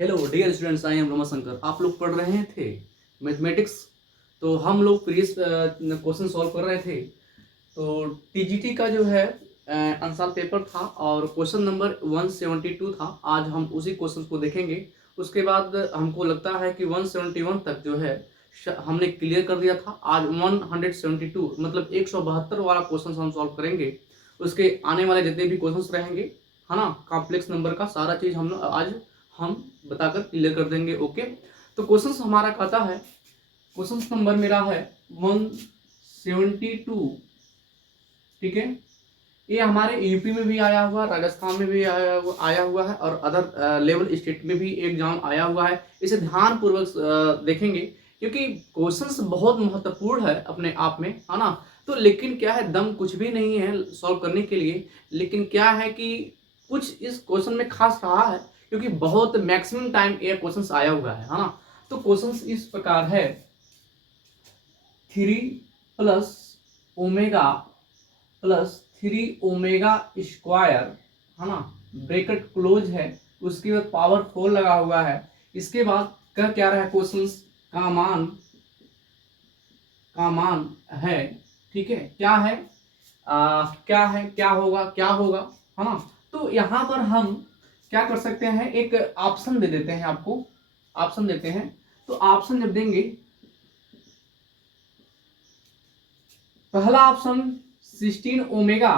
Hello dear students, I am Ramashankar. आप लोग पढ़ रहे थे मैथमेटिक्स। तो हम लोग प्रीवियस क्वेश्चन सॉल्व कर रहे थे। तो टीजीटी का जो है आंसर पेपर था और क्वेश्चन नंबर 172 था। आज हम उसी क्वेश्चन को देखेंगे। उसके बाद हमको लगता है कि 171 तक जो है हमने क्लियर कर दिया था। आज 172 मतलब 172 वाला क्वेश्चन हम सॉल्व करेंगे। उसके आने वाले जितने भी क्वेश्चंस रहेंगे, है ना, कॉम्प्लेक्स नंबर का सारा चीज आज हम बताकर क्लियर कर देंगे। ओके, तो क्वेश्चन हमारा कहता है, क्वेश्चन नंबर मेरा है 172। ठीक है, ये हमारे यूपी में भी आया हुआ, राजस्थान में भी आया हुआ है और अदर लेवल स्टेट में भी एग्जाम आया हुआ है। इसे ध्यान पूर्वक देखेंगे क्योंकि क्वेश्चंस बहुत महत्वपूर्ण है अपने आप में, है ना। तो लेकिन क्या है, दम कुछ भी नहीं है सॉल्व करने के लिए, लेकिन क्या है कि कुछ इस क्वेश्चन में खास रहा है क्योंकि बहुत मैक्सिमम टाइम ये क्वेश्चंस आया हुआ है ना। तो क्वेश्चंस इस प्रकार है, 3 plus omega plus 3 omega square, है ना, ब्रैकेट क्लोज है, उसके बाद पावर 4 लगा हुआ है। इसके बाद कह क्या रहा है, क्वेश्चंस का मान है। ठीक है, क्या है, क्या होगा, है ना। तो यहाँ पर हम क्या कर सकते हैं, एक ऑप्शन दे देते हैं, आपको ऑप्शन देते हैं। तो ऑप्शन जब देंगे, पहला ऑप्शन 16 ओमेगा,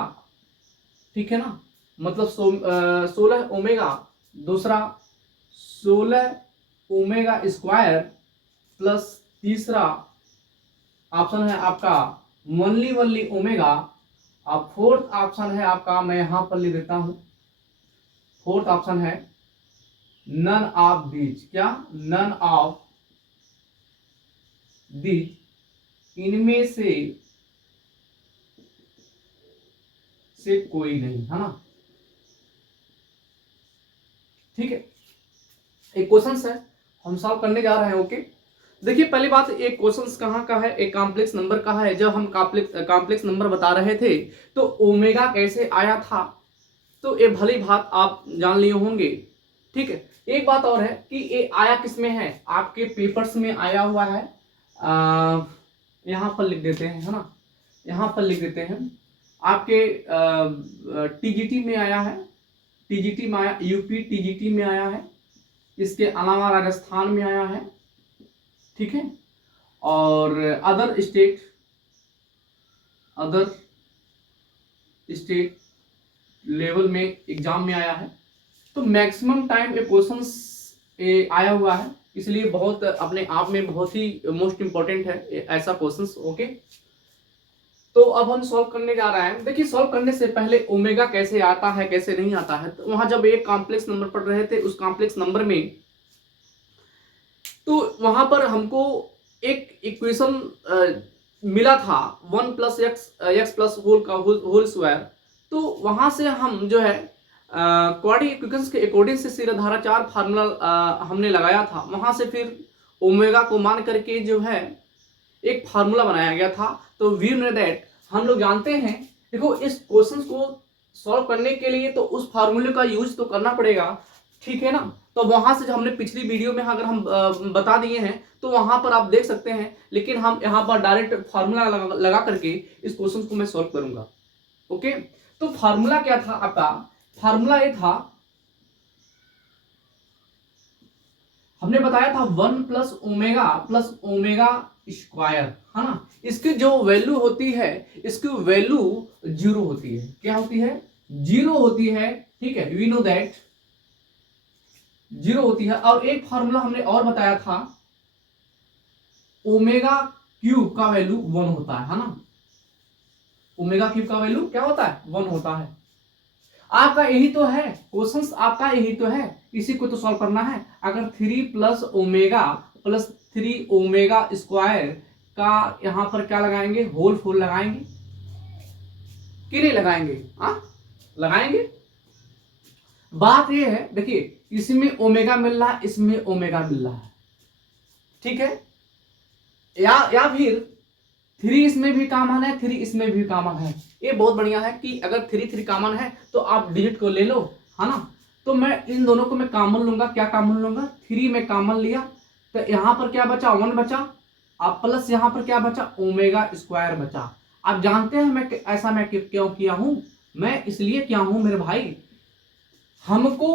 ठीक है ना, मतलब 16 ओमेगा। दूसरा 16 ओमेगा स्क्वायर प्लस तीसरा ऑप्शन है आपका वनली ओमेगा। अब फोर्थ ऑप्शन है आपका, मैं यहां पर लिख देता हूं, फोर्थ ऑप्शन है नन ऑफ दीज। क्या? नन ऑफ दीज, इनमें से कोई नहीं, है ना। ठीक है, एक क्वेश्चन है हम सॉल्व करने जा रहे हैं। ओके, देखिए पहली बात, एक क्वेश्चन कहाँ का है, एक कॉम्प्लेक्स नंबर का है। जब हम कॉम्प्लेक्स नंबर बता रहे थे तो ओमेगा कैसे आया था, तो ये भली बात आप जान लिए होंगे। ठीक है, एक बात और है कि ये आया किस में है, आपके पेपर्स में आया हुआ है। यहाँ पर लिख देते हैं, है ना, यहाँ पर लिख देते हैं, आपके टीजीटी में आया है, टीजीटी में आया, यूपी टीजीटी में आया है, इसके अलावा राजस्थान में आया है। ठीक है, और अदर स्टेट लेवल में एग्जाम में आया है। तो मैक्सिमम टाइम ये क्वेश्चंस आया हुआ है, इसलिए बहुत अपने आप में बहुत ही मोस्ट इंपॉर्टेंट है ऐसा क्वेश्चंस। ओके, तो अब हम सॉल्व करने जा रहे हैं। देखिए, सॉल्व करने से पहले ओमेगा कैसे आता है कैसे नहीं आता है, तो वहां जब एक कॉम्प्लेक्स नंबर पढ़ रहे थे, उस कॉम्प्लेक्स नंबर में तो वहां पर हमको एक इक्वेशन मिला था, 1 plus X plus whole square. तो वहां से हम जो है क्वाड्रेटिक इक्वेशंस के अकॉर्डिंग से सीधाधाराचार फार्मूला हमने लगाया था। वहां से फिर ओमेगा को मान करके जो है एक फार्मूला बनाया गया था। तो वी नो दैट, हम लोग जानते हैं। देखो, इस क्वेश्चन को सॉल्व करने के लिए तो उस फार्मूले का यूज तो करना पड़ेगा, ठीक है ना। तो वहां से जो हमने पिछली वीडियो में अगर हम बता दिए हैं तो वहां पर आप देख सकते हैं, लेकिन हम यहाँ पर डायरेक्ट फार्मूला लगा करके इस क्वेश्चन को मैं सॉल्व करूंगा। ओके, तो फार्मूला क्या था आपका, फार्मूला ये था, हमने बताया था 1 प्लस ओमेगा स्क्वायर, है ना। इसकी जो वैल्यू होती है, इसकी वैल्यू 0 होती है। क्या होती है? 0 होती है। ठीक है, वी नो दैट 0 होती है। और एक फार्मूला हमने और बताया था, ओमेगा क्यूब का वैल्यू 1 होता है ना। ओमेगा क्यूब का वैल्यू क्या होता है? 1 होता है। आपका यही तो है क्वेश्चन, आपका यही तो है, इसी को तो सॉल्व करना है। अगर 3 प्लस 3 ओमेगा स्क्वायर का यहां पर क्या लगाएंगे, होल 4 लगाएंगे कि नहीं लगाएंगे? लगाएंगे। बात ये है, देखिए इसमें ओमेगा मिल रहा है, इसमें ओमेगा मिल रहा है, ठीक है। या फिर 3 इसमें भी कॉमन है, 3 इसमें भी कॉमन है। ये बहुत बढ़िया है कि अगर 3 कॉमन है तो आप डिजिट को ले लो, है ना। तो मैं इन दोनों को मैं कॉमन लूंगा, क्या कॉमन लूंगा, 3 में कॉमन लिया तो यहां पर क्या बचा, 1 बचा, अब प्लस यहां पर क्या बचा, ओमेगा स्क्वायर बचा। आप जानते हैं मैं ऐसा मैं क्यों किया हूं, मैं इसलिए किया हूं मेरे भाई, हमको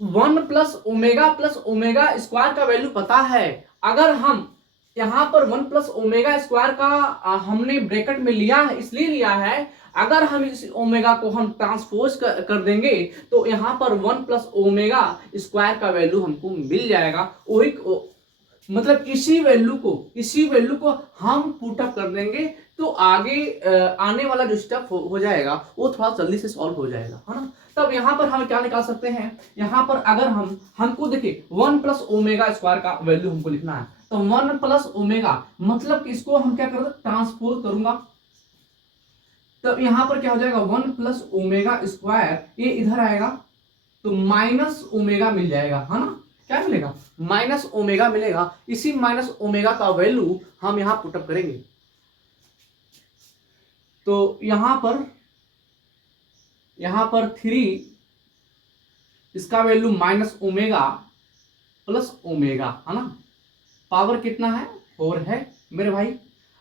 1 प्लस ओमेगा स्क्वायर का वैल्यू पता है। अगर हम यहां पर 1 प्लस ओमेगा स्क्वायर का हमने ब्रैकेट में लिया है, इसलिए लिया है, अगर हम इस ओमेगा को हम ट्रांसपोज कर देंगे तो यहां पर 1 प्लस ओमेगा स्क्वायर का वैल्यू हमको मिल जाएगा। वही मतलब इसी वैल्यू को हम पुट अप कर देंगे तो आगे आने वाला जो स्टेप हो जाएगा वो थोड़ा जल्दी से सॉल्व हो जाएगा, है ना। तब यहाँ पर हम क्या निकाल सकते हैं, यहाँ पर अगर हमको देखिए 1 प्लस ओमेगा स्क्वायर का वैल्यू हमको लिखना है, तो 1 प्लस ओमेगा मतलब इसको हम क्या करेंगे, ट्रांसपोज करूंगा, तो यहाँ पर क्या हो जाएगा, 1 प्लस ओमेगा स्क्वायर, ये इधर आएगा तो माइनस ओमेगा मिल जाएगा, है ना। क्या मिलेगा, माइनस ओमेगा मिलेगा। इसी माइनस ओमेगा का वैल्यू हम यहां पुटअप करेंगे, तो यहां पर 3 इसका value minus omega plus omega, है ना। पावर कितना है, 4 है मेरे भाई।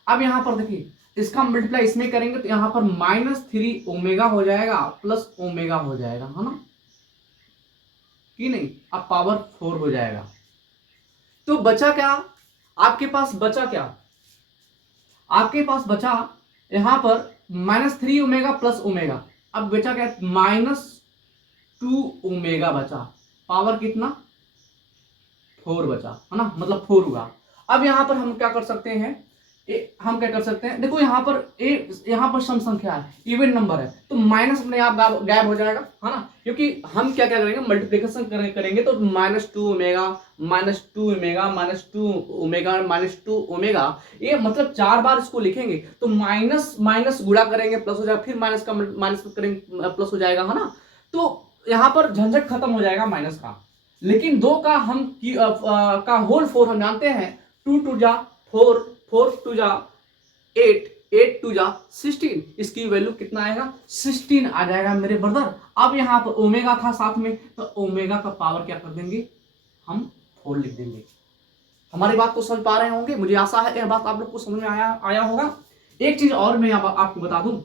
अब यहां पर देखिए इसका मल्टीप्लाई इसमें करेंगे तो यहां पर -3 ओमेगा हो जाएगा प्लस ओमेगा हो जाएगा, है ना कि नहीं। अब पावर 4 हो जाएगा, तो बचा क्या, आपके पास बचा क्या, आपके पास बचा यहां पर -3 ओमेगा प्लस ओमेगा। अब बचा क्या, -2 ओमेगा बचा, पावर कितना, 4 बचा, है ना, मतलब 4 हुआ। अब यहां पर हम क्या कर सकते हैं, हम क्या कर सकते हैं, देखो यहाँ पर सम संख्या है, इवन नंबर है, तो माइनस अपने आप गायब हो जाएगा, है ना, क्योंकि हम क्या करेंगे, मल्टीप्लिकेशन करेंगे तो -2 ओमेगा -2 ओमेगा -2 ओमेगा -2 ओमेगा, ये मतलब 4 बार इसको लिखेंगे तो माइनस माइनस गुणा करेंगे प्लस हो जाएगा, फिर माइनस का माइनस करेंगे प्लस हो जाएगा, है ना। तो यहाँ पर झंझट खत्म हो जाएगा माइनस का। लेकिन 2 का हम का होल 4 हम जानते हैं, 2 2 जा 4, 4 2 जा 8, 8 2 जा 16, इसकी वैल्यू कितना आएगा, 16 आ जाएगा मेरे ब्रदर। अब यहाँ पर ओमेगा था साथ में, तो ओमेगा का पावर क्या कर देंगे, हम 4 लिख देंगे। हमारी बात को समझ पा रहे होंगे, मुझे आशा है यह बात आप लोग को समझ में आया होगा। एक चीज और मैं आपको बता दूं,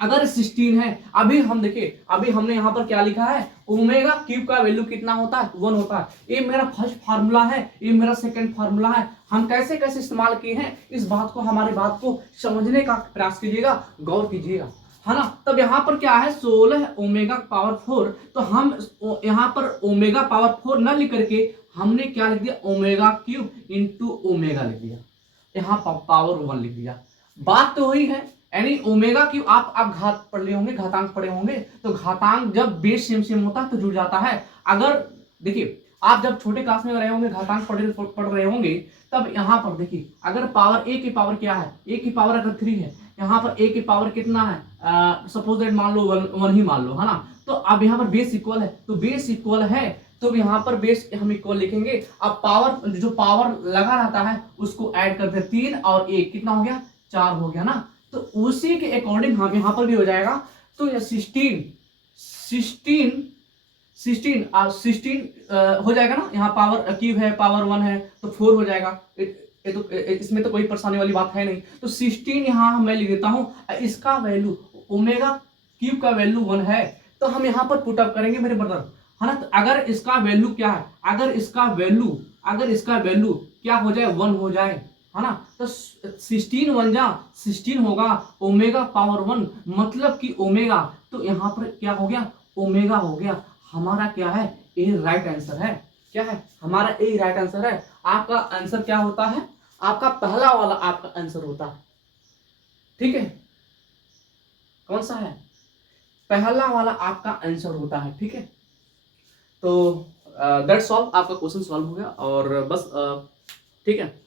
अगर 16 है, अभी हम देखिए, अभी हमने यहां पर क्या लिखा है, ओमेगा क्यूब का वैल्यू कितना होता है, 1 होता है। ये मेरा फर्स्ट फार्मूला है, ये मेरा सेकंड फार्मूला है। हम कैसे कैसे इस्तेमाल किए हैं, इस बात को, हमारी बात को समझने का प्रयास कीजिएगा, गौर कीजिएगा, है ना। तब यहाँ पर क्या है, 16 ओमेगा पावर 4, तो हम यहाँ पर ओमेगा पावर 4 न लिख करके हमने क्या लिख दिया, ओमेगा क्यूब इंटू ओमेगा लिख दिया, यहाँ पावर 1 लिख दिया। बात तो वही है, यानी ओमेगा क्यूब, आप घात पढ़ रहे होंगे, घातांक पढ़े होंगे, तो घातांक जब बेस सेम होता है तो जुड़ जाता है। अगर देखिए आप जब छोटे क्लास में रहे होंगे, घातांक पढ़ रहे होंगे, तब यहाँ पर देखिए अगर पावर ए की पावर क्या है, ए की पावर अगर 3 है, यहाँ पर ए की पावर कितना है, सपोज दैट मान लो 1 ही मान लो, है ना। तो अब यहाँ पर बेस इक्वल है, तो बेस इक्वल है तो यहाँ पर बेस हम इक्वल लिखेंगे। अब पावर, जो पावर लगा रहता है उसको ऐड करते हैं, 3 और 1 कितना हो गया, 4 हो गया ना। तो उसी के अकॉर्डिंग हम यहाँ पर भी हो जाएगा, तो ये 16 हो जाएगा ना। यहाँ पावर क्यूब है, पावर 1 है, तो 4 हो जाएगा। तो इसमें तो कोई परेशानी वाली बात है नहीं। तो 16 यहाँ मैं लिख देता हूँ, इसका वैल्यू ओमेगा क्यूब का वैल्यू 1 है, तो हम यहाँ पर पुट अप करेंगे मेरे ब्रदर, है ना। तो अगर इसका वैल्यू क्या है, अगर इसका वैल्यू क्या हो जाए, 1 हो जाए, है ना, तो 16 1 जा 16 होगा, ओमेगा पावर 1 मतलब कि ओमेगा, तो यहाँ पर क्या हो गया, ओमेगा हो गया। हमारा क्या है, ए राइट आंसर है। क्या है हमारा, ए राइट आंसर है। आपका आंसर क्या होता है, आपका पहला वाला आपका आंसर होता है, ठीक है। कौन सा है, पहला वाला आपका आंसर होता है, ठीक है। तो दैट्स ऑल, आपका क्वेश्चन सॉल्व हो गया, और बस ठीक है।